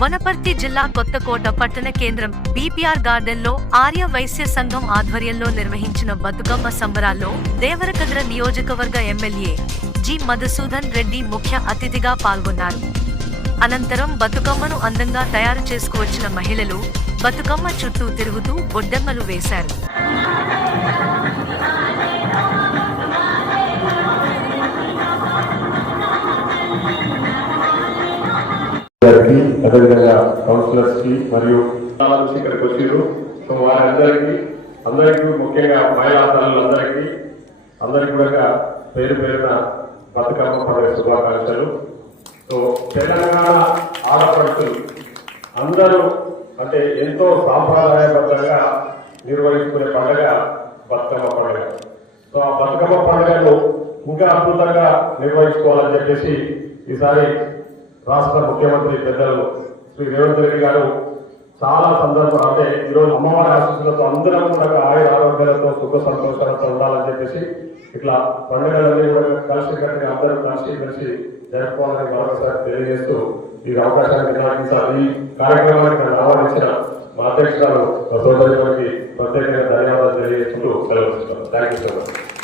వనపర్తి జిల్లా కొత్తకోట పట్టణ కేంద్రం బీపీఆర్ గార్డెన్లో ఆర్య వైశ్య సంఘం ఆధ్వర్యంలో నిర్వహించిన బతుకమ్మ సంబరాల్లో దేవరకద్ర నియోజకవర్గ ఎమ్మెల్యే జి మధుసూదన్ రెడ్డి ముఖ్య అతిథిగా పాల్గొన్నారు. అనంతరం బతుకమ్మను అందంగా తయారు చేసుకువచ్చిన మహిళలు బతుకమ్మ చుట్టూ తిరుగుతూ బొడ్డెమ్మలు వేశారు. గారికి అదేవిధంగా కౌన్సిలర్స్కి మరియు ఇక్కడికి వచ్చారు సో వారందరికీ అందరికీ ముఖ్యంగా మహిళా తల్లులందరికీ అందరికీ కూడా పేరు పేరున బతుకమ్మ పండుగ శుభాకాంక్షలు. సో తెలంగాణ ఆడపడుతులు అందరూ అంటే ఎంతో సాంప్రదాయబద్ధంగా నిర్వహించుకునే పండుగ బతుకమ్మ పండుగ. సో ఆ బతుకమ్మ పండుగను ఇంకా అద్భుతంగా నిర్వహించుకోవాలని చెప్పేసి ఈసారి రాష్ట్ర ముఖ్యమంత్రి పెద్దలు శ్రీ రేవంత్ రెడ్డి గారు చాలా సందర్భం అంటే ఈరోజు అమ్మవారి ఆశీస్సులతో అందరం కూడా ఆయుర ఆరోగ్యాలతో సుఖ సంతోషాలతో ఉండాలని చెప్పేసి ఇట్లా పండుగలన్నీ కూడా కలిసి కట్టి అందరూ కలిసి కలిసి జరుపుకోవాలని మరొకసారి తెలియజేస్తూ ఈ అవకాశాన్ని నిర్వహించాలి ఈ కార్యక్రమానికి ఆహ్వానించిన మా అధ్యక్షురాలు మా సోదరి గారికి ప్రత్యేకంగా ధన్యవాదాలు తెలియజేస్తూ సెలవు థ్యాంక్ యూ సో మచ్